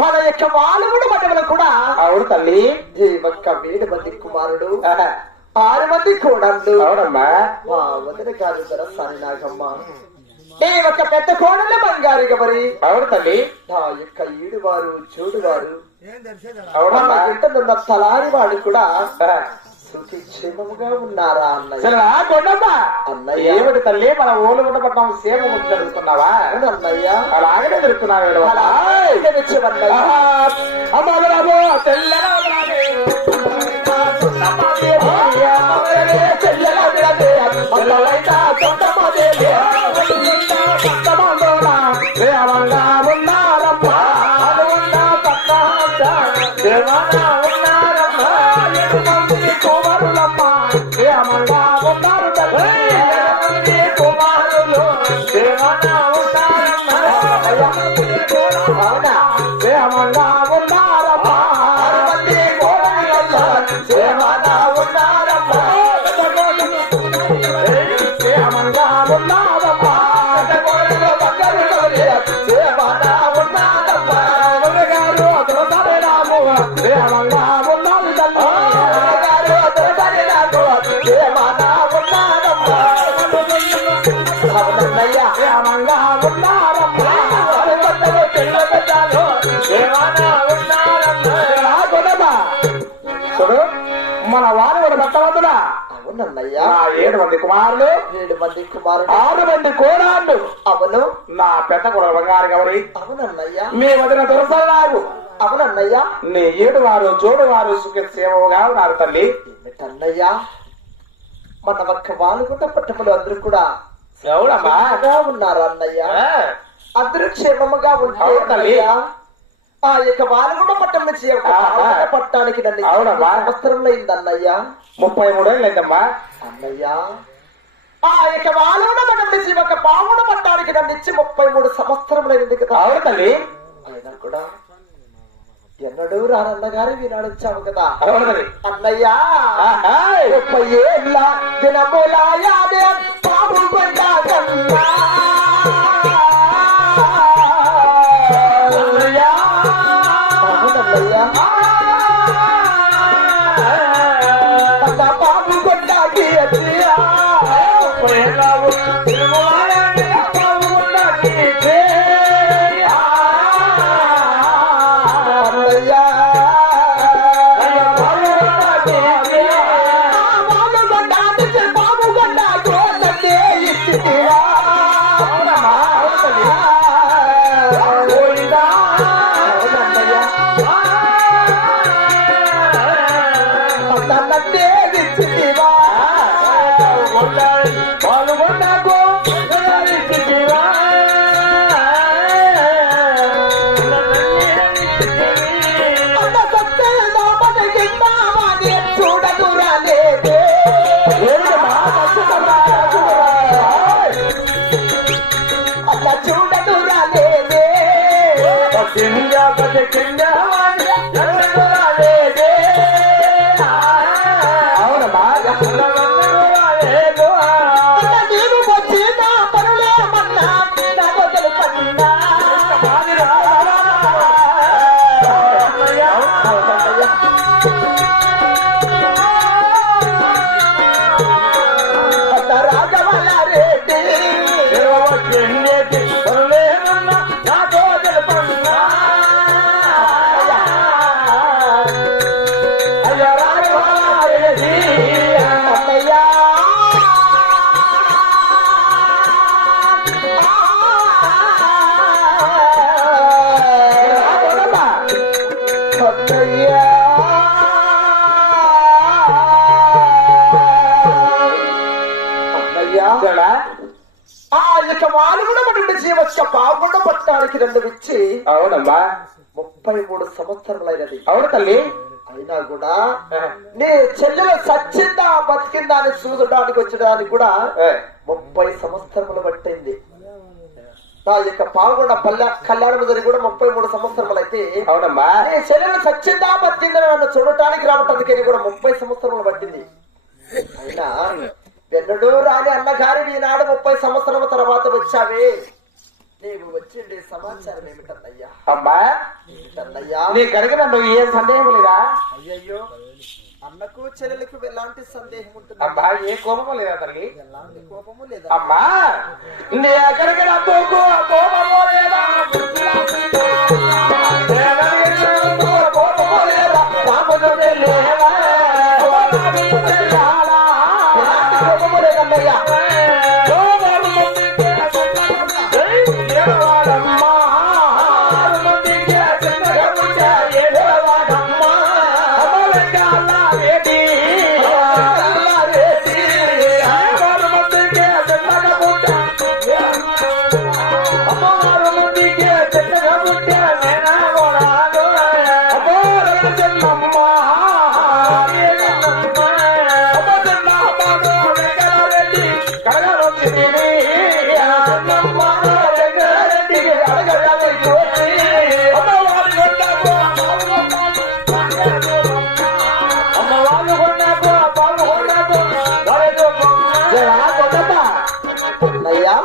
మన యొక్క వాలుగుడు మండలం కూడా అవును తల్లి. ఈ ఒక్క 7 మంది కుమారుడు 6 మంది కోడళ్ళు. అవునమ్మా. మా వదిన కాదు ధర సన్నాగమ్మ. ఈ ఒక్క పెద్ద కోడళ్ళ బంగారు గమరి. అవును తల్లి. నా యొక్క ఈడువారు చూడువారు అవునమ్మా. ఇంటనున్న తలారి వాడు కూడా క్షేమముగా ఉన్నారా అన్నయ్య? అన్నయ్య ఏమిటి తల్లి, మన ఊళ్ళు ఉండబట్టాం సేమ ముద్దు జరుగుతున్నావా? అన్నయ్య అలాగనే జరుగుతున్నావు. అన్నయ్య కుమారులు 7 మంది కుమారులు 6 మంది కోడాళ్ళు. అవును నా పెద్ద కొడలు బంగారు గౌరి అవునన్నయ్యా మీ వదిన దొరసలారు. అవునన్నయ్యా 7 వారు జోడు వారు సుఖ సేవగా ఉన్నారు తల్లి. ఏమిటన్నయ్యా మన ఒక్క వాలుగుంట పట్టణంలో అందరూ కూడా ఎవడమ్మా? క్షేమంగా ఉన్నారు అన్నయ్య. అందరూ క్షేమముగా ఉంటే అవును తల్లి. అన్నయ్య, ఆ యొక్క వాలుగుంట పట్టణం నుంచి ఒక పావుగంట పట్టణానికి నన్ను అవునమ్మా. సంవత్సరంలో అయిందన్నయ్యా 33 ఏళ్ళు అయిందమ్మా. అన్నయ్యా ఆ యొక్క వాలుగుంట పట్టణం నుంచి ఒక పావుగంట పట్టణానికి నన్ను ఇచ్చి 33 సంవత్సరములు అయింది కదా. అవును తల్లి. అయినా కూడా ఎన్నడూ రానన్న గారు వీనాడు వచ్చావు కదా అవును తల్లి. అన్నయ్యా 30 ఏళ్ళ దినములాయాదే పావుగంట కన్నా అవునన్నయ్యా అంత పావుగంటకి అట్లియా అన్నయ్యా పావుగంట పట్టణానికి నన్ను ఇచ్చి అవునమ్మా 33 సంవత్సరములైనది. అవును తల్లి. అయినా కూడా నీ చెల్లెలు సచ్చిందా బతికిందా అని చూడడానికి వచ్చడానికి కూడా 30 సంవత్సరములు పట్టింది. నా యొక్క పావుగొండ కళ్యాణం జరిగి కూడా 33 సంవత్సరములు అయితే అవునమ్మా నీ చెల్లెలు సచ్చిందా బతికిందని నన్ను చూడటానికి రావటానికి కూడా 30 సంవత్సరములు పట్టింది. అయినా ఎన్నడూ రాని అన్నగారి ఈనాడు 30 సంవత్సరముల తర్వాత వచ్చావే, నీవు వచ్చిండే సమాచారం ఏమిటన్నయ్యా? అమ్మా ఏమిటన్నయ్యా? నీ కనుక నన్ను ఏ సందేహం లేదా? అయ్యయ్యో అన్నకు చెల్లెలకు ఎలాంటి సందేహం ఉంటుంది? అమ్మా ఏ కోపము లేదా తల్లి? ఎలాంటి కోపము లేదా? అమ్మా నీ ఎక్కడికి కోపము లేదా? కోపము లేదా? కోపము లేదన్నయ్యా.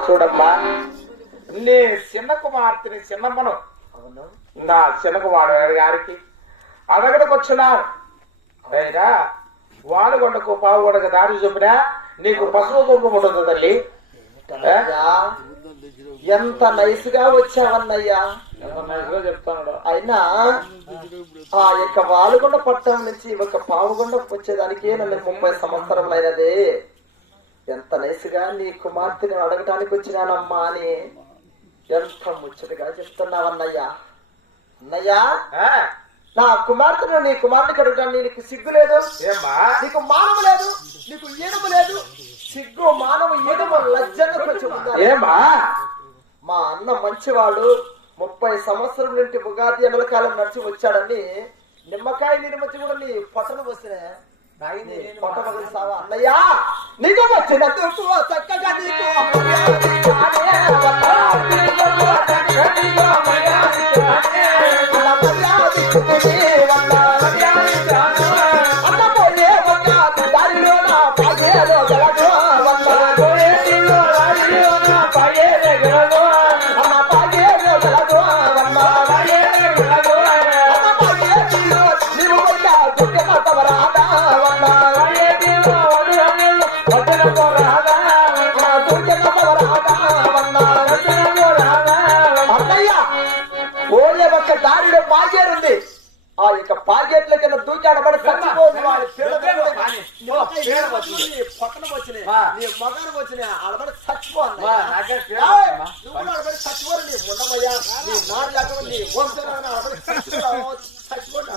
చూడమ్మా నీ చిన్న కుమార్తెని చిన్నమ్మను నా చిన్న కుమారుడు గారికి అడగడకు వచ్చినారు. అయినా వాలుగొండకు పావుగొండకు దారి చూపినా నీకు పసుపు కుంకుమ ఉండదు తల్లి. ఎంత నైస్ గా వచ్చావన్నయ్యా. చెప్తాను. అయినా ఆ యొక్క వాలుగొండ పట్టణం నుంచి ఒక పావుగొండ వచ్చేదానికే నన్ను 30 సంవత్సరములైనదే. ఎంత నైస్గా నీ కుమార్తెని అడగటానికి వచ్చినానమ్మా అని ఎంత ముచ్చటగా చెప్తున్నావన్నయ్యా. అన్నయ్యా, నా కుమార్తెను నీ కుమార్తెకి అడగడానికి నీకు సిగ్గు లేదు, నీకు మానవు లేదు, నీకు ఏనుగు లేదు. సిగ్గు మానవు ఏనుగు లజ్జంగా చెబుతున్నా. మా అన్న మంచివాడు, 30 సంవత్సరం నుండి ఉగాది ఎండల కాలం నడిచి వచ్చాడని నిమ్మకాయ నీరు మధ్య కూడా నీ పొట్టను వస్తే అన్నయ్యా, నీకు వచ్చిన చక్కగా నీకు దారిలో పాగేరుంది. ఆ యొక్క పాగేట్ల కింద దూకాడబడి చచ్చిపోతుంది. పక్కన వచ్చినాయి, నీ మగానికి వచ్చినాయి, ఆడబడి చచ్చిపోవాలి. చచ్చిపోరు నీ ఉండమయ్యా, నీ మాట లేకుండా నీ వంశం చచ్చిపోతా.